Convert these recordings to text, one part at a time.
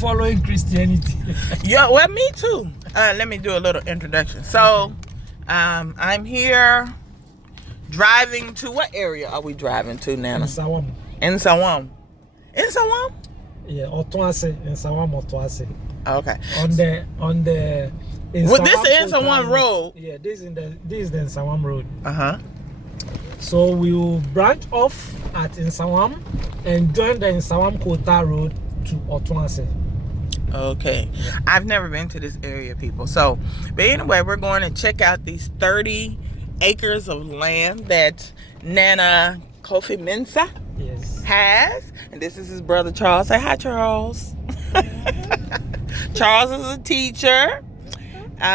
following Christianity. Yeah, well, me too. Let me do a little introduction. So, I'm here driving to, what area are we driving to, Nana? In Sawam. In Sawam. In Sawam? Yeah, Otoase. In Sawam, Otoase. Okay. On the. Well, this is Sawam Road. Yeah, this is the Sawam Road. So we will branch off at Nsawam and join the Nsawam Kota Road to Otoase. Okay. I've never been to this area, people. So, but anyway, we're going to check out these 30 acres of land that Nana Kofi Mintah has. And this is his brother, Charles. Say hi, Charles. Charles is a teacher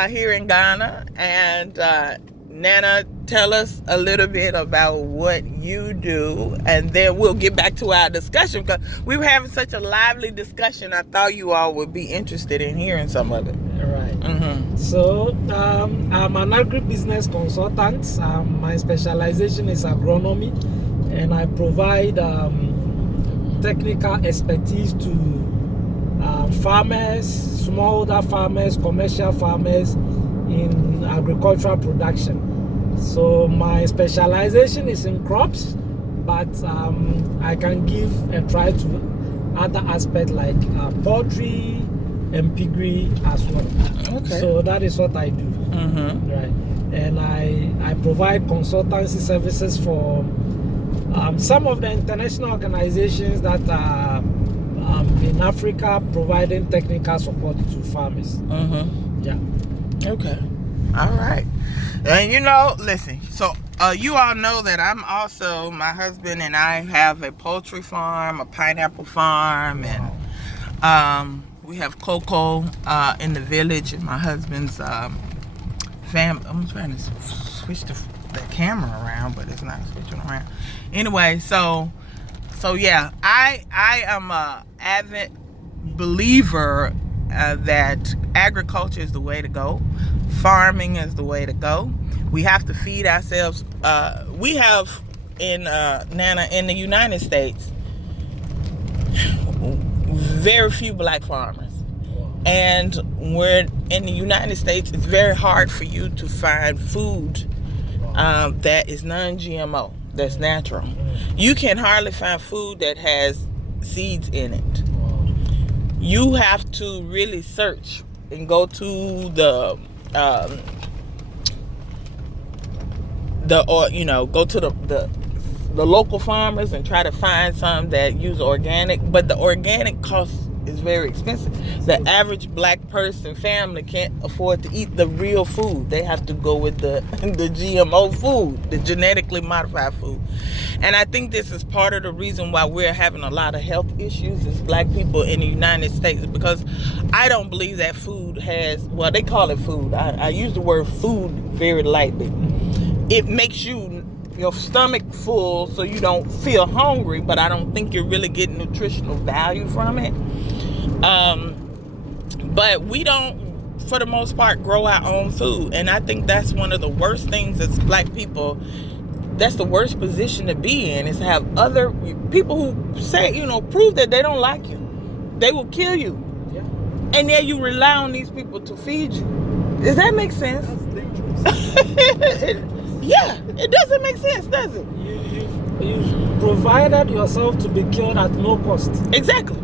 here in Ghana. And Nana, tell us a little bit about what you do, and then we'll get back to our discussion, because we were having such a lively discussion. I thought you all would be interested in hearing some of it. Right. So I'm an agribusiness consultant. My specialization is agronomy, and I provide technical expertise to farmers, smallholder farmers, commercial farmers in agricultural production. So my specialization is in crops, but I can give a try to other aspects like poultry and piggery as well. Okay. So that is what I do. Right. And I provide consultancy services for some of the international organizations that are in Africa, providing technical support to farmers. Yeah. Okay. All right. And you know, listen, so you all know that I'm also, my husband and I have a poultry farm, a pineapple farm, and we have cocoa in the village, and my husband's family. I'm trying to switch the camera around, but it's not switching around. Anyway, so yeah, I am a avid believer that agriculture is the way to go. Farming is the way to go. We have to feed ourselves. We have in Nana, in the United States, very few black farmers. And we're in the United States, it's very hard for you to find food that is non-GMO, that's natural. You can hardly find food that has seeds in it. You have to really search and go to the local farmers and try to find some that use organic, but the organic cost is very expensive. The average black person family can't afford to eat the real food. They have to go with the GMO food, the genetically modified food. And I think this is part of the reason why we're having a lot of health issues as black people in the United States, because I don't believe that food has, well, they call it food. I use the word food very lightly. It makes your stomach full so you don't feel hungry, but I don't think you're really getting nutritional value from it. But we don't, for the most part, grow our own food. And I think that's one of the worst things as black people. That's the worst position to be in, is to have other people who say, prove that they don't like you. They will kill you. Yeah. And then you rely on these people to feed you. Does that make sense? That's dangerous. Yeah, it doesn't make sense, does it? You've provided yourself to be killed at no cost. Exactly.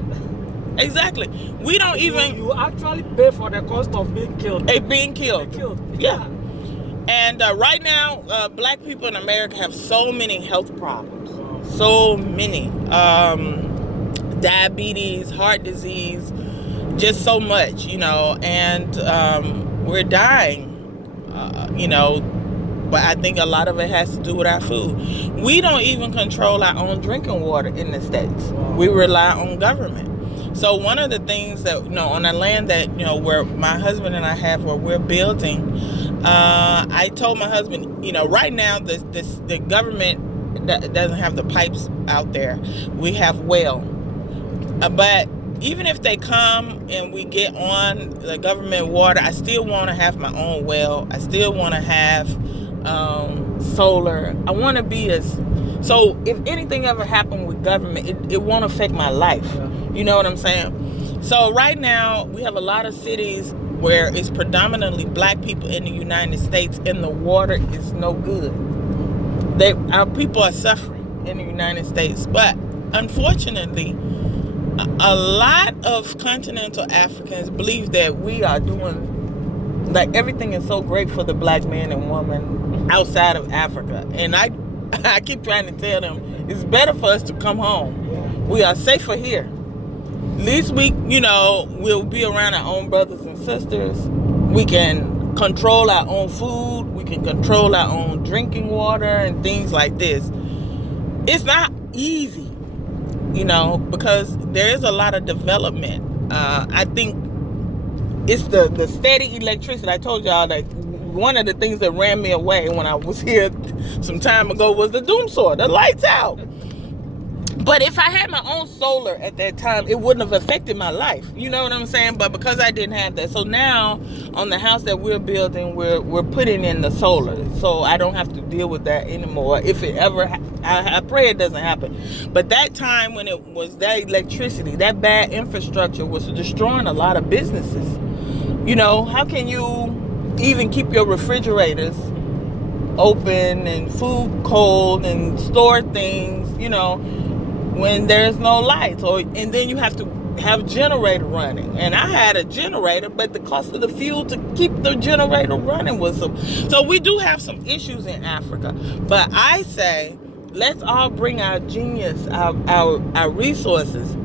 We don't even... You actually pay for the cost of being killed. Being killed. Yeah. And right now, black people in America have so many health problems. So many. Diabetes, heart disease, just so much, and we're dying, but I think a lot of it has to do with our food. We don't even control our own drinking water in the States. We rely on government. So one of the things that, on the land that, where my husband and I have, where we're building, I told my husband, right now the government doesn't have the pipes out there. We have well. But even if they come and we get on the government water, I still want to have my own well. I still want to have solar. I want to be so if anything ever happened with government, it won't affect my life. You know what I'm saying? So right now, we have a lot of cities where it's predominantly black people in the United States, and the water is no good. Our people are suffering in the United States. But unfortunately, a lot of continental Africans believe that we are doing, like, everything is so great for the black man and woman outside of Africa. And I keep trying to tell them, it's better for us to come home. We are safer here. At least we'll be around our own brothers and sisters. We can control our own food. We can control our own drinking water and things like this. It's not easy, because there is a lot of development. I think it's the steady electricity. I told y'all that one of the things that ran me away when I was here some time ago was the doom saw, the lights out. But if I had my own solar at that time, it wouldn't have affected my life. You know what I'm saying? But because I didn't have that. So now on the house that we're building, we're putting in the solar. So I don't have to deal with that anymore. If it ever, I pray it doesn't happen. But that time when it was that electricity, that bad infrastructure was destroying a lot of businesses. How can you even keep your refrigerators open and food cold and store things, when there's no lights, and then you have to have generator running. And I had a generator, but the cost of the fuel to keep the generator running was so we do have some issues in Africa. But I say, let's all bring our genius, our resources,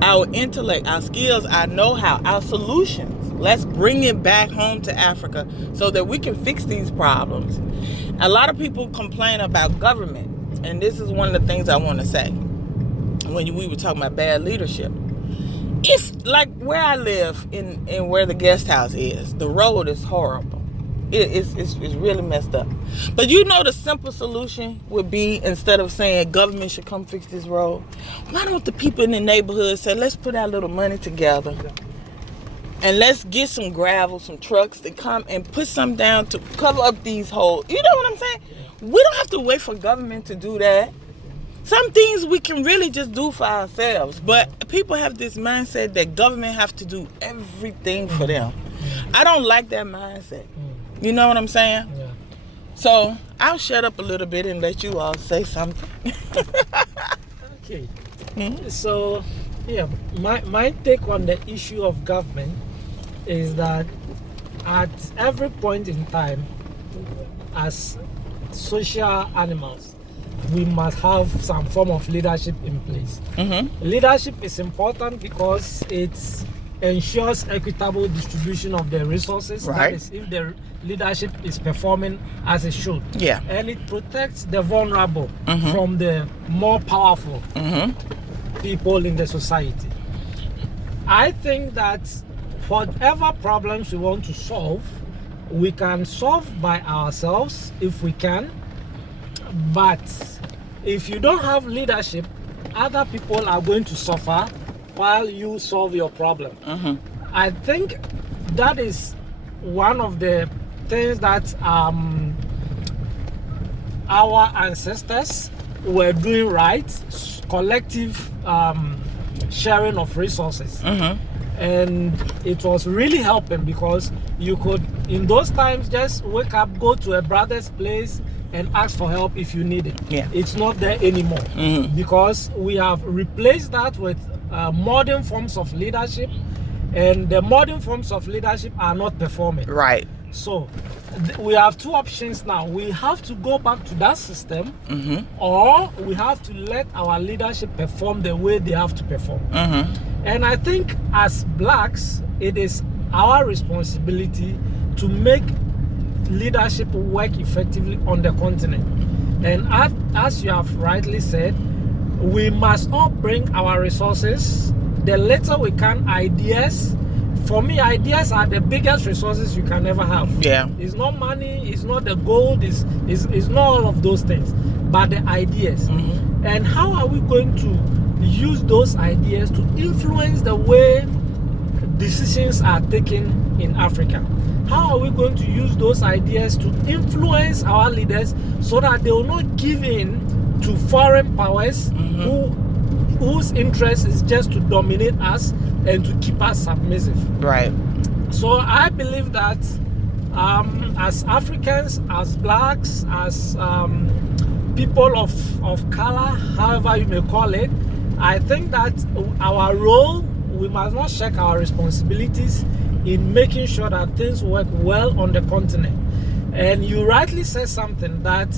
our intellect, our skills, our know-how, our solutions. Let's bring it back home to Africa so that we can fix these problems. A lot of people complain about government, and this is one of the things I want to say. When we were talking about bad leadership, it's like where I live in where the guest house is. The road is horrible. It's really messed up. But the simple solution would be, instead of saying government should come fix this road, why don't the people in the neighborhood say, let's put our little money together and let's get some gravel, some trucks to come and put some down to cover up these holes. You know what I'm saying? We don't have to wait for government to do that. Some things we can really just do for ourselves. But people have this mindset that government have to do everything for them. I don't like that mindset. You know what I'm saying? Yeah. So I'll shut up a little bit and let you all say something. Okay. So, my take on the issue of government is that at every point in time, as social animals, we must have some form of leadership in place. Leadership is important because it ensures equitable distribution of the resources. Right. That is, if the leadership is performing as it should. Yeah. And it protects the vulnerable from the more powerful people in the society. I think that whatever problems we want to solve, we can solve by ourselves if we can. But if you don't have leadership, other people are going to suffer while you solve your problem. I think that is one of the things that our ancestors were doing right, collective sharing of resources. And it was really helping because you could, in those times, just wake up, go to a brother's place and ask for help if you need it. Yeah. It's not there anymore because we have replaced that with modern forms of leadership, and the modern forms of leadership are not performing. Right. So we have two options now. We have to go back to that system, or we have to let our leadership perform the way they have to perform. And I think as blacks, it is our responsibility to make leadership work effectively on the continent. And as you have rightly said, we must all bring our resources, the little we can, ideas. For me, ideas are the biggest resources you can ever have. Yeah. It's not money, it's not the gold, it's not all of those things, but the ideas. And how are we going to use those ideas to influence the way decisions are taken in Africa? How are we going to use those ideas to influence our leaders so that they will not give in to foreign powers who whose interest is just to dominate us and to keep us submissive. Right. So I believe that as Africans, as blacks, as people of color, however you may call it, I think that our role, we must not shirk our responsibilities in making sure that things work well on the continent. And you rightly said something that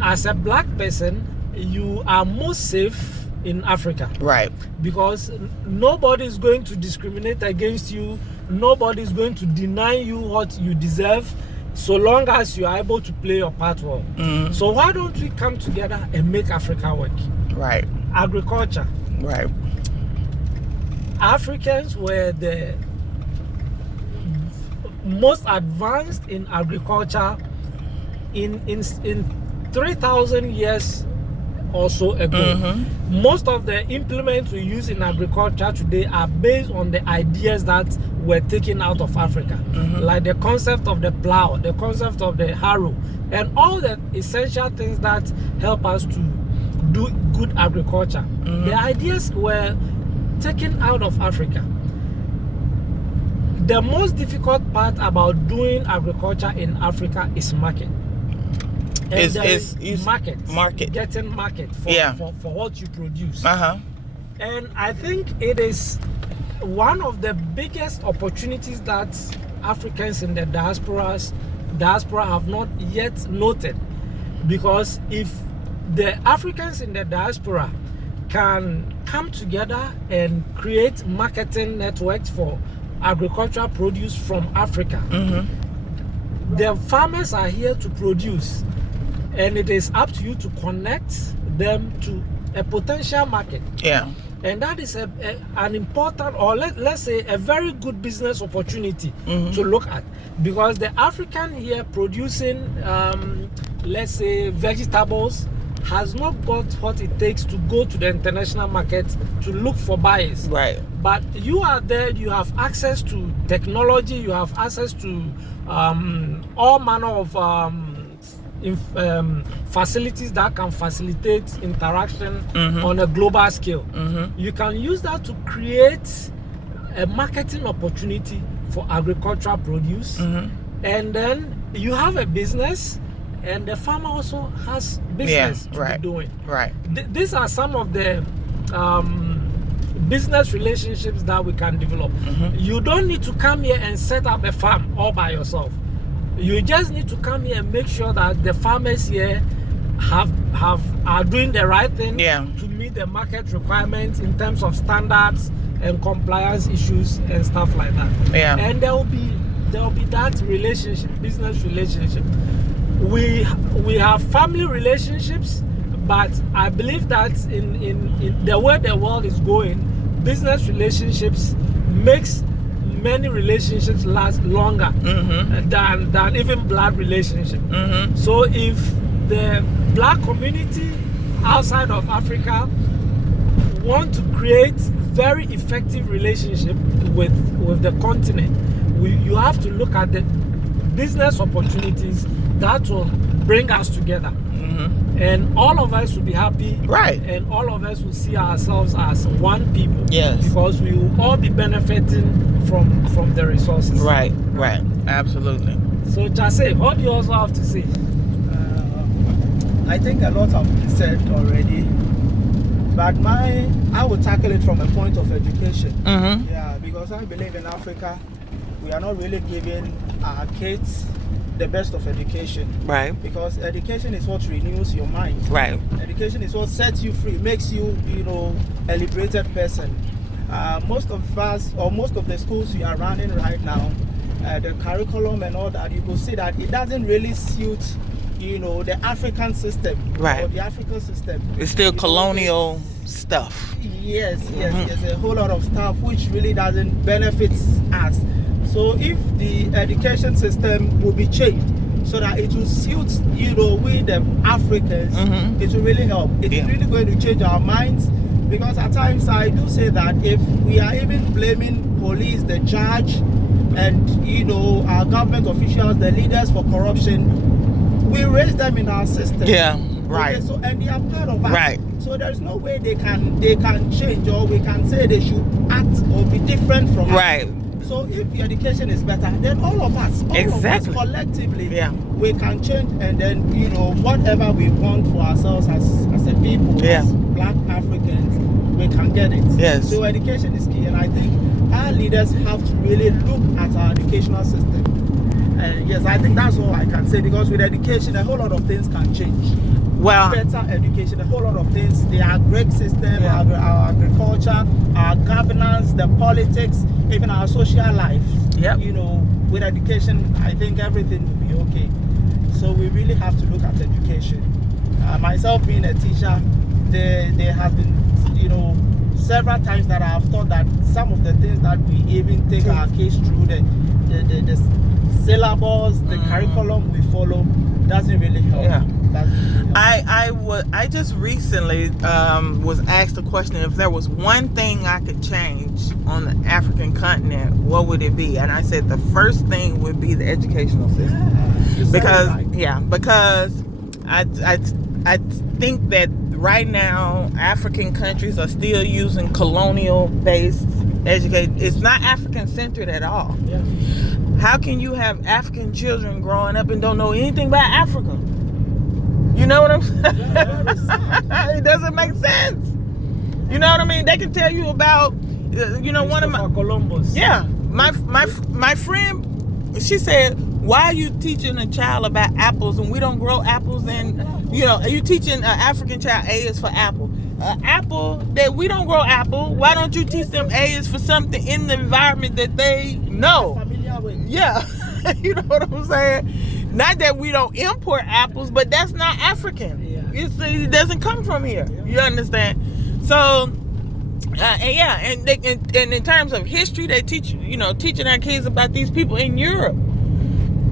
as a black person, you are most safe in Africa. Right. Because nobody is going to discriminate against you. Nobody is going to deny you what you deserve, so long as you are able to play your part well. So why don't we come together and make Africa work? Right. Agriculture. Right. Africans were the most advanced in agriculture in 3,000 years or so ago. Most of the implements we use in agriculture today are based on the ideas that were taken out of Africa, like the concept of the plow, the concept of the harrow, and all the essential things that help us to do good agriculture. The ideas were taken out of Africa. The most difficult part about doing agriculture in Africa is market. And is market. Getting market for what you produce. And I think it is one of the biggest opportunities that Africans in the diaspora have not yet noted. Because if the Africans in the diaspora can come together and create marketing networks for agricultural produce from Africa, the farmers are here to produce, and it is up to you to connect them to a potential market. And that is an important, or let's say a very good business opportunity to look at, because the African here producing let's say vegetables has not got what it takes to go to the international market to look for buyers. Right. But you are there, you have access to technology, you have access to all manner of facilities that can facilitate interaction on a global scale. You can use that to create a marketing opportunity for agricultural produce, and then you have a business, and the farmer also has business to be doing. Right. These are some of the business relationships that we can develop. You don't need to come here and set up a farm all by yourself. You just need to come here and make sure that the farmers here are doing the right thing to meet the market requirements in terms of standards and compliance issues and stuff like that. And there will be that relationship, business relationship. We have family relationships, but I believe that in the way the world is going, business relationships makes many relationships last longer than even blood relationship. So if the black community outside of Africa want to create very effective relationship with the continent, you have to look at the business opportunities that will bring us together. And all of us will be happy. Right. And all of us will see ourselves as one people. Yes. Because we will all be benefiting from the resources. Right. Absolutely. So Jase, what do you also have to say? I think a lot have been said already. But I will tackle it from a point of education. Yeah, because I believe in Africa, we are not really giving our kids the best of education. Right. Because education is what renews your mind. Right. Education is what sets you free, makes you, a liberated person. Most of us, or most of the schools we are running right now, the curriculum and all that, you could see that it doesn't really suit, the African system. Right. Or the African system. It's still colonial stuff. Yes. There's a whole lot of stuff which really doesn't benefit us. So if the education system will be changed so that it will suit, we the Africans, it will really help. It's really going to change our minds, because at times I do say that if we are even blaming police, the judge, and our government officials, the leaders for corruption, we raise them in our system. Right. Okay, so and they are part of us. Right. So there's no way they can change, or we can say they should act or be different from us. Right. So if the education is better, then all of us collectively, we can change, and then whatever we want for ourselves as a people, as Black Africans, we can get it. Yes. So education is key, and I think our leaders have to really look at our educational system. And yes, I think that's all I can say, because with education, a whole lot of things can change. Well, better education, a whole lot of things. The agri system, our agriculture, our governance, the politics, even our social life. Yep. With education, I think everything will be okay. So we really have to look at education. Myself being a teacher, there have been, several times that I have thought that some of the things that we even take our kids through, the syllabus, the curriculum we follow, doesn't really help. Yeah. I just recently was asked the question, if there was one thing I could change on the African continent, what would it be? And I said the first thing would be the educational system. Because I think that right now African countries are still using colonial based education. It's not African centered at all. Yeah. How can you have African children growing up and don't know anything about Africa? You know what I'm saying? It doesn't make sense. You know what I mean? They can tell you about, one of my Columbus. Yeah, my friend, she said, "Why are you teaching a child about apples and we don't grow apples? And are you teaching an African child A is for apple? Apple that we don't grow apple. Why don't you teach them A is for something in the environment that they know?" Familiar with. Yeah, you know what I'm saying? Not that we don't import apples, but that's not African. Yeah. It doesn't come from here. Yeah. You understand? So, and in terms of history, they teach, teaching our kids about these people in Europe.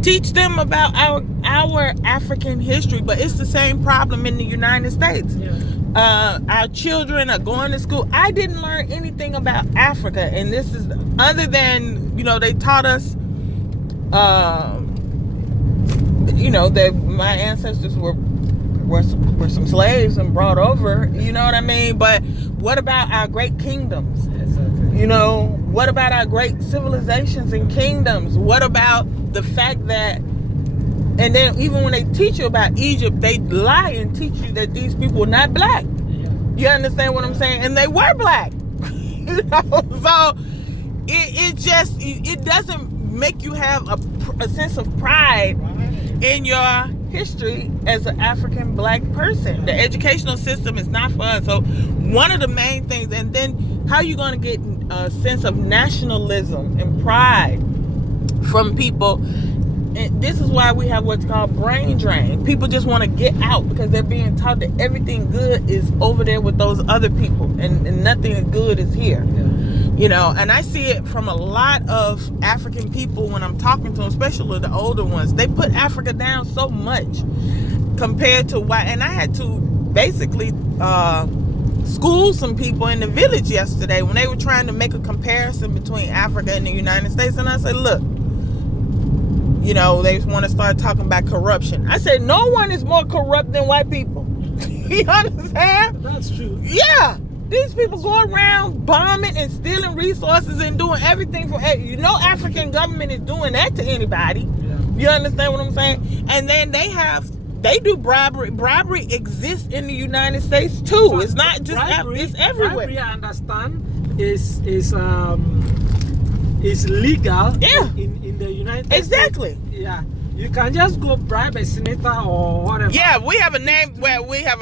Teach them about our African history, but it's the same problem in the United States. Yeah. Our children are going to school. I didn't learn anything about Africa, and this is other than they taught us. That my ancestors were some slaves and brought over, you know what I mean? But what about our great kingdoms? Exactly. What about our great civilizations and kingdoms? What about the fact that, and then even when they teach you about Egypt, they lie and teach you that these people were not black. Yeah. You understand what I'm saying? And they were black. So it doesn't make you have a sense of pride in your history as an African black person. The educational system is not for us. So one of the main things, and then how you going to get a sense of nationalism and pride from people? And this is why we have what's called brain drain. People just want to get out because they're being taught that everything good is over there with those other people, and nothing good is here. And I see it from a lot of African people when I'm talking to them, especially the older ones. They put Africa down so much compared to why. And I had to basically school some people in the village yesterday when they were trying to make a comparison between Africa and the United States. And I said, look, they want to start talking about corruption. I said, no one is more corrupt than white people. You understand? That's true. Yeah. These people go around bombing and stealing resources and doing everything for African government is doing that to anybody. Yeah. You understand what I'm saying? And then they do bribery. Bribery exists in the United States too. So it's not just bribery, it's everywhere. Bribery, I understand, is legal. Yeah. In the United States. Exactly. Yeah. You can just go bribe a senator or whatever. Yeah, we have a name where we have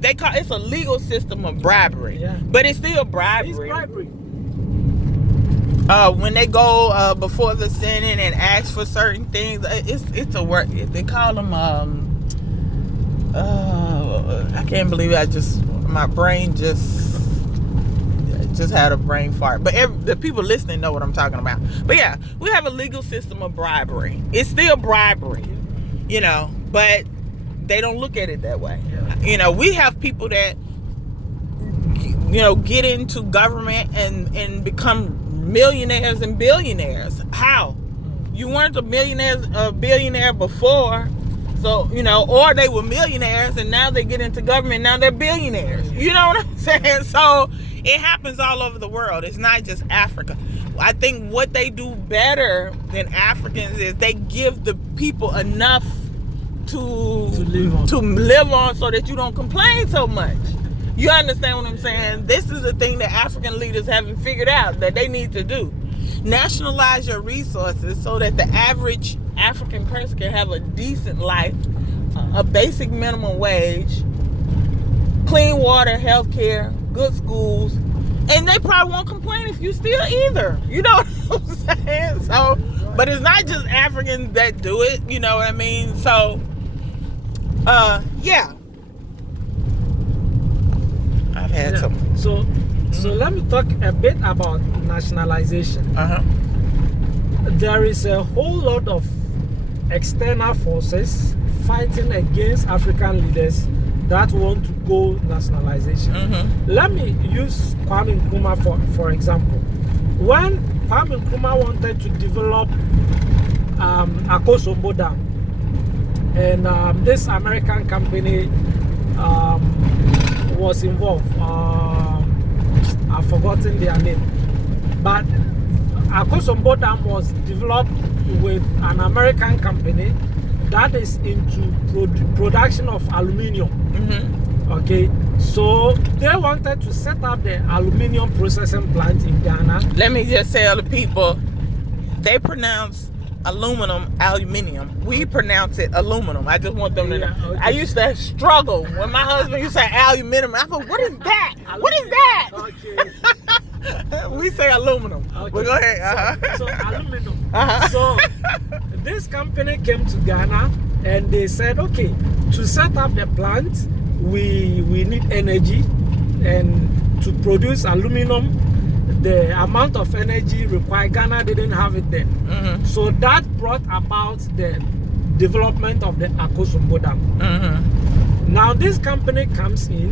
they call it's a legal system of bribery. Yeah. But it's still bribery. It's bribery. When they go before the Senate and ask for certain things, it's a work. They call them I can't believe my brain just had a brain fart. But the people listening know what I'm talking about. But yeah, we have a legal system of bribery. It's still bribery, but they don't look at it that way. Yeah. We have people that, get into government and become millionaires and billionaires. How? You weren't a billionaire before, So, you know, or they were millionaires and now they get into government, now they're billionaires. You know what I'm saying? So it happens all over the world. It's not just Africa. I think what they do better than Africans is they give the people enough to live on so that you don't complain so much. You understand what I'm saying? This is the thing that African leaders haven't figured out that they need to do. Nationalize your resources so that the average African person can have a decent life, a basic minimum wage, clean water, health care, good schools, and they probably won't complain if you steal either. You know what I'm saying? So, but it's not just Africans that do it, you know what I mean? So, yeah. I've had some. So let me talk a bit about nationalization. There is a whole lot of external forces fighting against African leaders that want to go nationalization. Let me use Kwame Nkrumah for example. When Kwame Nkrumah wanted to develop Akosombo Dam, and this American company was involved. I've forgotten their name, but Akosombo Dam was developed with an American company that is into production of aluminium. Okay, so they wanted to set up the aluminium processing plant in Ghana. Let me just tell the people, they pronounce aluminum aluminium. We pronounce it aluminum. I just want them to know. Okay. I used to struggle when my husband used to say aluminium. I thought, what is that? What is that? Okay. We say aluminum. Okay. But go ahead. So aluminum. So this company came to Ghana and they said, okay, to set up the plant, we need energy, and to produce aluminum, the amount of energy required, Ghana didn't have it then. So that brought about the development of the Akosombo Dam. Now this company comes in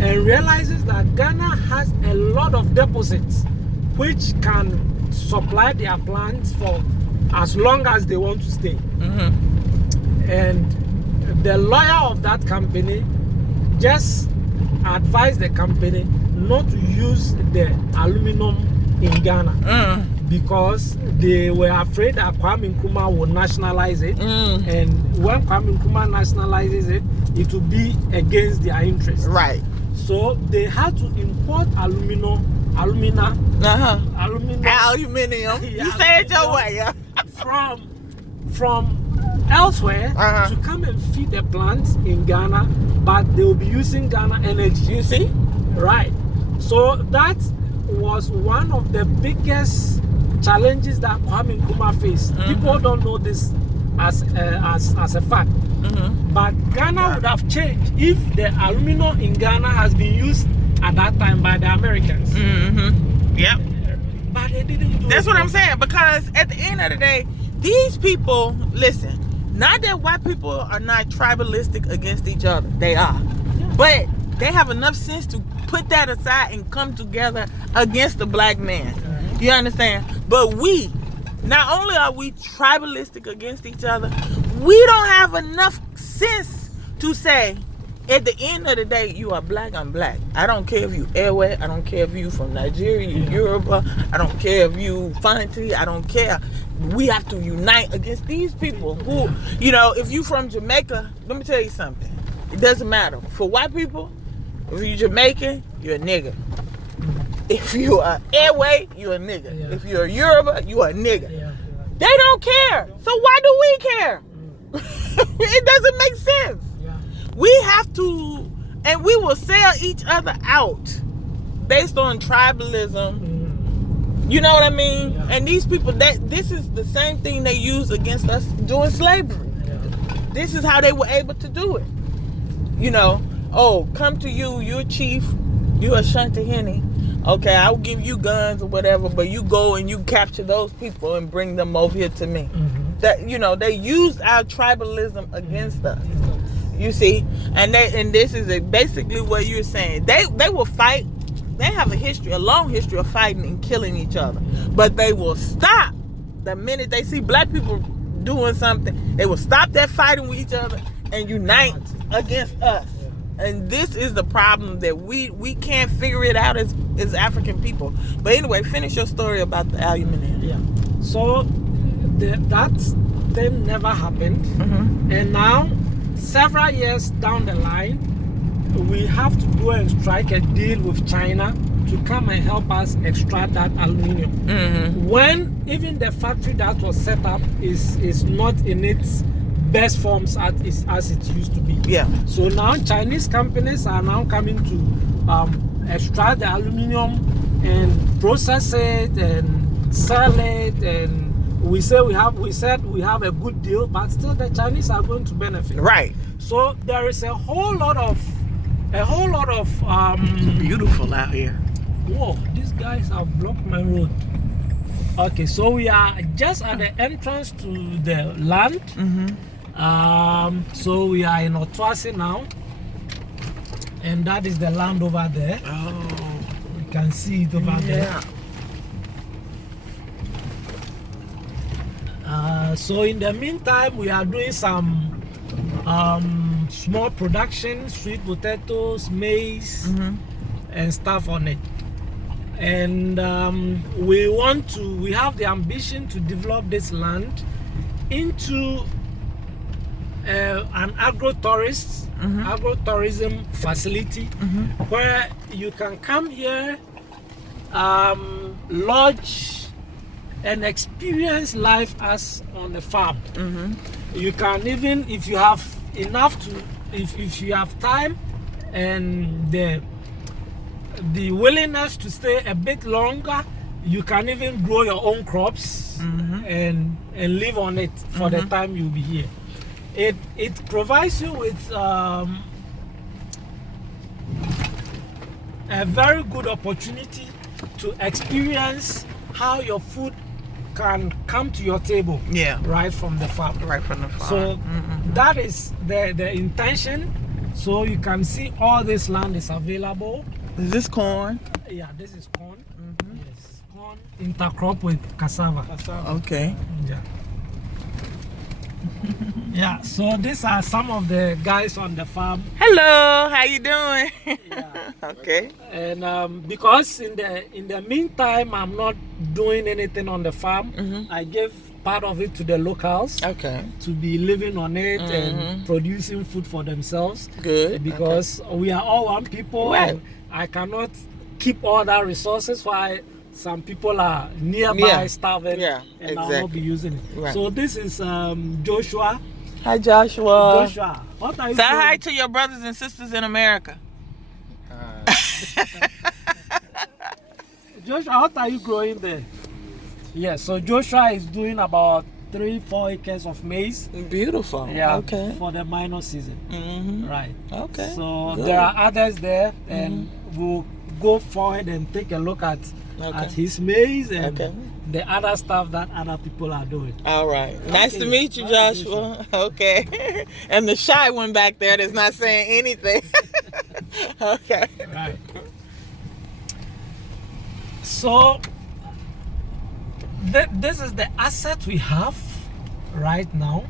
and realizes that Ghana has a lot of deposits which can supply their plants for as long as they want to stay. And the lawyer of that company just advised the company not to use the aluminum in Ghana because they were afraid that Kwame Nkrumah would nationalize it, and when Kwame Nkrumah nationalizes it, it will be against their interest. Right. So they had to import aluminium. You say it your way, yeah. From elsewhere to come and feed the plants in Ghana, but they will be using Ghana energy. You see? Right. So that was one of the biggest challenges that Kwame Nkrumah faced. People don't know this as a fact. But Ghana would have changed if the aluminum in Ghana has been used at that time by the Americans. Yep. But they didn't do it. That's what I'm saying, because at the end of the day, these people, listen, not that white people are not tribalistic against each other. They are. But they have enough sense to put that aside and come together against the black man. You understand? But we, not only are we tribalistic against each other, we don't have enough sense to say, at the end of the day, you are black, I'm black. I don't care if you airway, I don't care if you from Nigeria, Yoruba, I don't care if you Fanti, I don't care. We have to unite against these people who, you know, if you from Jamaica, let me tell you something. It doesn't matter. For white people, if you're Jamaican, you're a nigga. If you are airway, you're a nigga. If you're Yoruba, you are a nigga. They don't care. So why do we care? It doesn't make sense. We have to, and we will sell each other out based on tribalism. You know what I mean? And these people, this is the same thing they use against us during slavery. This is how they were able to do it. You know, oh, come to you, you're a chief, you're Ashanti Henny. Okay, I'll give you guns or whatever, but you go and you capture those people and bring them over here to me. That, you know, they used our tribalism against us. You see, and this is basically what you're saying. They will fight. They have a long history of fighting and killing each other, but they will stop the minute they see black people doing something, they will stop that fighting with each other and unite against us. And this is the problem that we can't figure it out as African people. But anyway, finish your story about the aluminum. Yeah. So that thing never happened. And now, several years down the line, we have to go and strike a deal with China to come and help us extract that aluminum. When even the factory that was set up is not in its best forms as it used to be. Yeah. So now Chinese companies are now coming to extract the aluminum and process it and sell it, and we said we have a good deal, but still the Chinese are going to benefit. Right. So there is a whole lot of it's beautiful out here. Whoa, these guys have blocked my road. Okay, so we are just at the entrance to the land. So we are in Otoase now, and that is the land over there. Oh, you can see it over there. So in the meantime, we are doing some small production, sweet potatoes, maize, and stuff on it. And we have the ambition to develop this land into an agro-tourism facility where you can come here, lodge, and experience life as on the farm. You can even, if you have enough to, if you have time and the willingness to stay a bit longer, you can even grow your own crops and live on it for the time you'll be here. It provides you with a very good opportunity to experience how your food can come to your table. Right from the farm. So that is the intention. So you can see all this land is available. Is this corn? Yeah, this is corn. Yes, corn intercrop with cassava. Okay. Yeah. Yeah, so these are some of the guys on the farm. Hello, how you doing? Yeah. Okay. And because in the meantime I'm not doing anything on the farm, I gave part of it to the locals. Okay. To be living on it and producing food for themselves. Good. Because we are all one people. Right. And I cannot keep all that resources while some people are nearby starving and I'll not be using it. Right. So this is Joshua. Hi, Joshua. Joshua, what are you Say doing? hi to your brothers and sisters in America. Joshua, what are you growing there? Yeah, so Joshua is doing about 3-4 acres of maize. Beautiful. Yeah. Okay. For the minor season. Right. Okay. So good. There are others there, and we'll go forward and take a look at his maize and the other stuff that other people are doing. All right. Nice to meet you, Joshua. Okay. And the shy one back there that's not saying anything. Okay. Right. So this is the asset we have right now.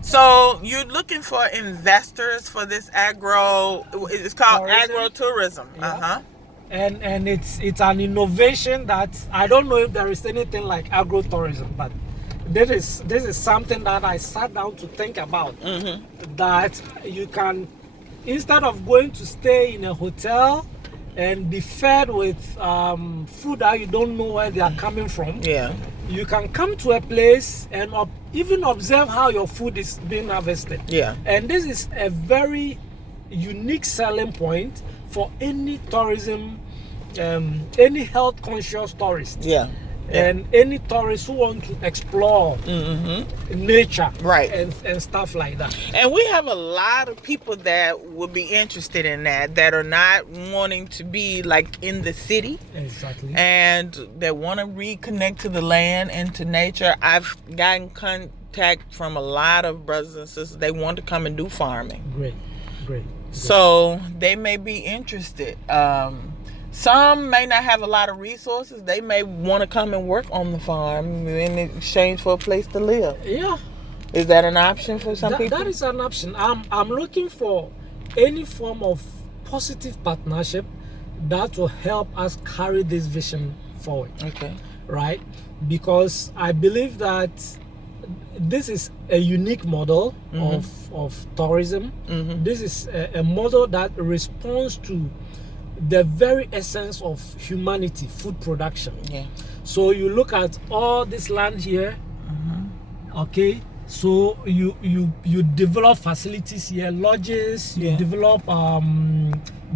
So you're looking for investors for this it's called agro-tourism. Yeah. And it's an innovation that I don't know if there is anything like agro-tourism, but this is something that I sat down to think about. That you can, instead of going to stay in a hotel and be fed with food that you don't know where they are coming from, you can come to a place and even observe how your food is being harvested. And this is a very unique selling point for any tourism, any health conscious tourist. And any tourists who want to explore nature, and stuff like that. And we have a lot of people that would be interested in that are not wanting to be like in the city. Exactly. And that want to reconnect to the land and to nature. I've gotten contact from a lot of brothers and sisters. They want to come and do farming. Great. So they may be interested. Some may not have a lot of resources. They may want to come and work on the farm in exchange for a place to live. Is that an option for some people? That is an option. I'm looking for any form of positive partnership that will help us carry this vision forward. Okay. Right? Because I believe that this is a unique model of tourism. This is a model that responds to the very essence of humanity, food production. Yeah. So you look at all this land here, okay? So you develop facilities here, lodges, you develop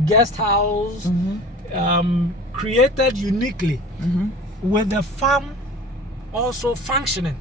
guest house, created uniquely with the farm also functioning.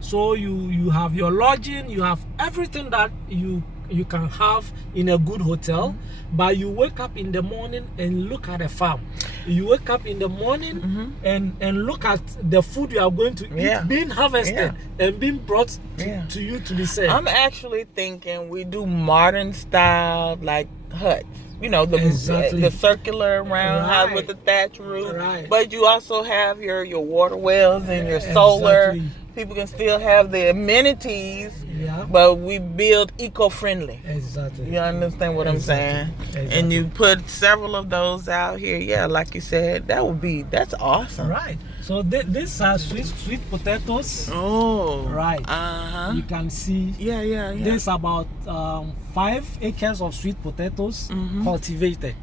So you have your lodging, you have everything that you can have in a good hotel, but you wake up in the morning and look at a farm. You wake up in the morning and look at the food you are going to eat being harvested and being brought to you to be served. I'm actually thinking we do modern style like huts. You know, the circular round house with the thatch roof. Right. But you also have your water wells and your solar. Exactly. People can still have the amenities, Yeah. but we build eco-friendly. Exactly. You understand what I'm saying? Exactly. And you put several of those out here. Yeah, like you said, that's awesome. Right. So these are sweet potatoes. Oh. Right. Uh-huh. You can see. Yeah. There's about 5 acres of sweet potatoes cultivated.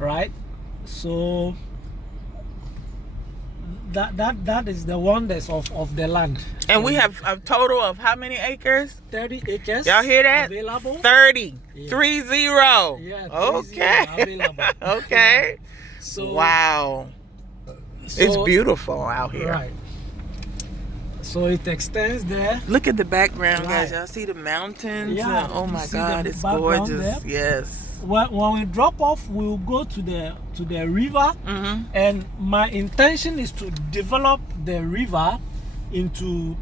Right. So that is the wonders of the land. And we have a total of how many acres? 30 acres. Y'all hear that? Available. 30. Yeah. 30. Yeah. Okay. Available. Okay. Yeah. So wow. so, It's beautiful out here. Right. So it extends there. Look at the background, guys. Right. Y'all see the mountains? Yeah, Oh you my see God, the it's background gorgeous. there? Yes. When we drop off, we'll go to the river, and my intention is to develop the river into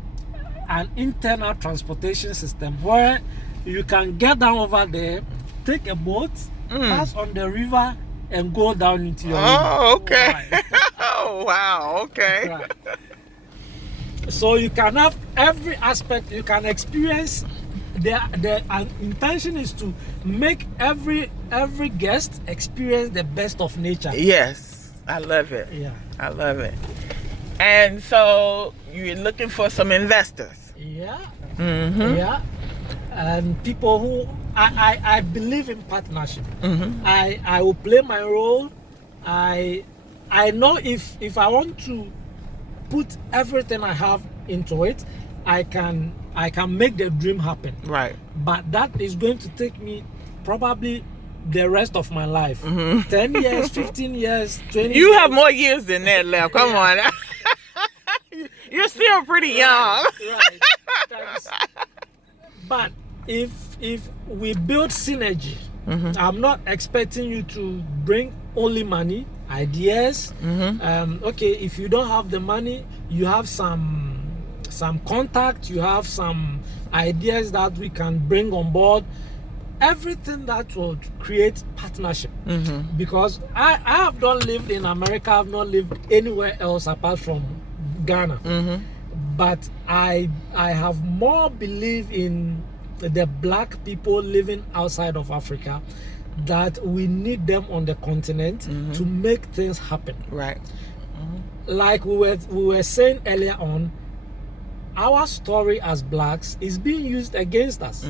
an internal transportation system where you can get down over there, take a boat, pass on the river, and go down into your river. Oh, okay. Right. Oh, wow. Okay. Right. So you can have every aspect. You can experience. The intention is to make every guest experience the best of nature. Yes, I love it. Yeah. I love it. And so you're looking for some investors. Yeah. Mm-hmm. Yeah. And people who I believe in partnership. I will play my role. I know if I want to put everything I have into it, I can make the dream happen. Right. But that is going to take me probably the rest of my life. 10 years, 15 years, 20 You years. have more years than that left. Come on. You're still pretty young. Right. Thanks. But if we build synergy, I'm not expecting you to bring only money, ideas. Okay, if you don't have the money, you have some contact, you have some ideas that we can bring on board. Everything that will create partnership. Because I have not lived in America, I've not lived anywhere else apart from Ghana. But I have more belief in the black people living outside of Africa, that we need them on the continent to make things happen. Right. Like we were saying earlier on, our story as blacks is being used against us.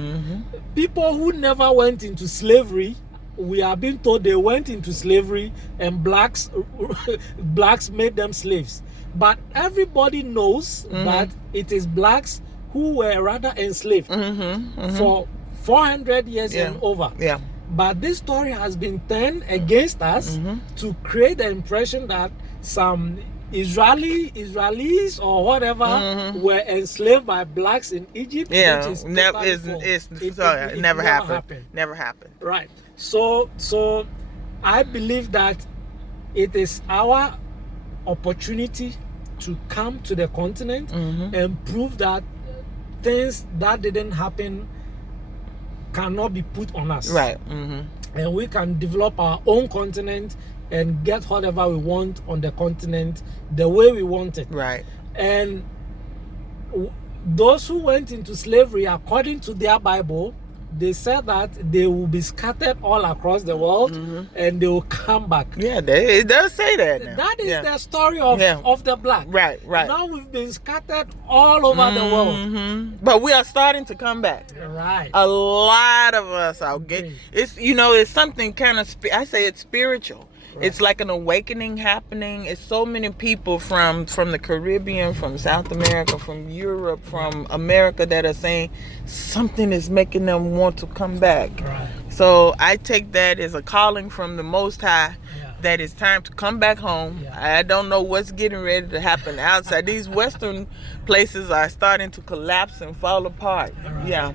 People who never went into slavery, we are being told they went into slavery and blacks made them slaves. But everybody knows that it is blacks who were rather enslaved for 400 years and over. Yeah. But this story has been turned against us to create the impression that some Israelis or whatever were enslaved by blacks in Egypt. Yeah, which is it never happened. Never happened. Right. So I believe that it is our opportunity to come to the continent and prove that things that didn't happen cannot be put on us. Right. And we can develop our own continent and get whatever we want on the continent the way we want it. Right. And those who went into slavery, according to their Bible, they said that they will be scattered all across the world and they will come back. Yeah, it does say that now. That is the story of the black. Right. Now we've been scattered all over the world. But we are starting to come back. Right. A lot of us are getting, it's something kind of, I say it's spiritual. Right. It's like an awakening happening. It's so many people from the Caribbean, from South America, from Europe, from America that are saying something is making them want to come back. Right. So I take that as a calling from the Most High that it's time to come back home. I don't know what's getting ready to happen outside. These Western places are starting to collapse and fall apart. Yeah.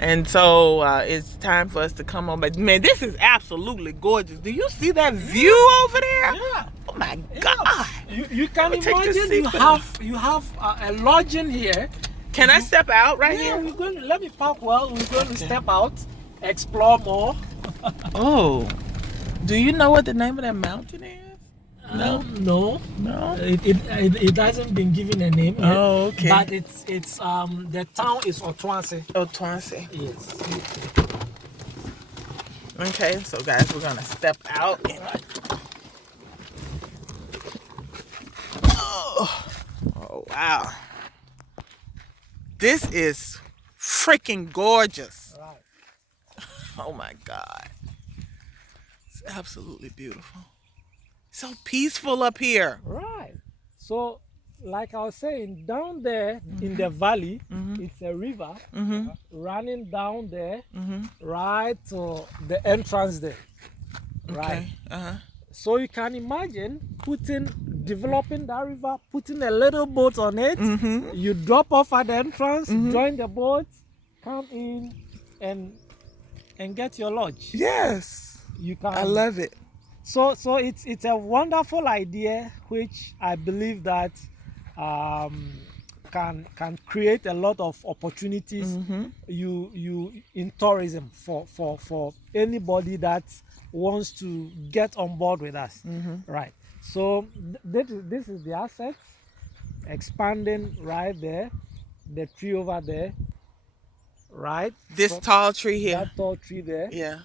And so it's time for us to come home. But man, this is absolutely gorgeous. Do you see that view over there? Yeah. Oh my God. You can imagine you have a lodging here. Can I step out here? Let me park well. We're going to step out, explore more. Oh. Do you know what the name of that mountain is? No. It hasn't been given a name yet. Oh, okay. But it's the town is Otoase. Otoase. Yes. Okay, so guys, we're gonna step out. Oh wow. This is freaking gorgeous. Right. Oh my God. It's absolutely beautiful. So peaceful up here. Right. So, like I was saying, down there in the valley, it's a river running down there, right to the entrance there. Right. Okay. So you can imagine developing that river, putting a little boat on it. You drop off at the entrance, join the boat, come in, and get your lodge. Yes. You can. I love it. So it's a wonderful idea, which I believe that can create a lot of opportunities you in tourism for anybody that wants to get on board with us. Right. So this is the asset expanding right there, the tree over there, right? This tall tree here. That tall tree there. Yeah.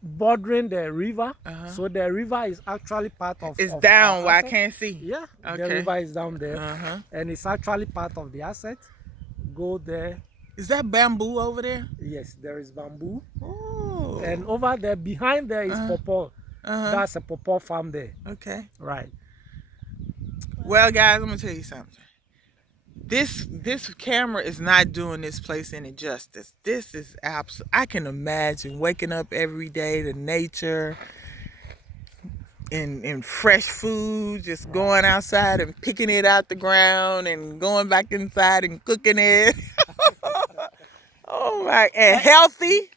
Bordering the river, so the river is actually part of. It's down where I can't see. Yeah, okay. The river is down there, and it's actually part of the asset. Go there. Is that bamboo over there? Yes, there is bamboo. Oh. And over there, behind there is pawpaw. That's a pawpaw farm there. Okay. Right. Well, guys, I'm gonna tell you something. This camera is not doing this place any justice. This is absolute. I can imagine waking up every day to nature and fresh food, just going outside and picking it out the ground and going back inside and cooking it. Oh my! And healthy.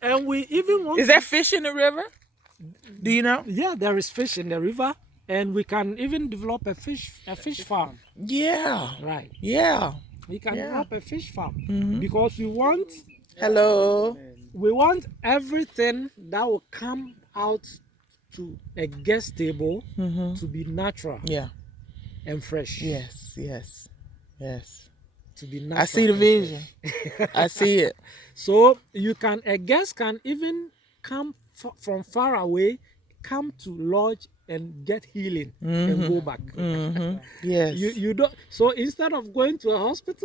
And we even want. Is there fish in the river? Do you know? Yeah, there is fish in the river. And we can even develop a fish farm. Yeah. Right. Yeah. We can develop a fish farm because we want. Hello. We want everything that will come out to a guest table to be natural. Yeah. And fresh. Yes. To be natural. I see the vision. I see it. So a guest can even come from far away, come to lodge and get healing and go back. Yes. You don't. So instead of going to a hospital.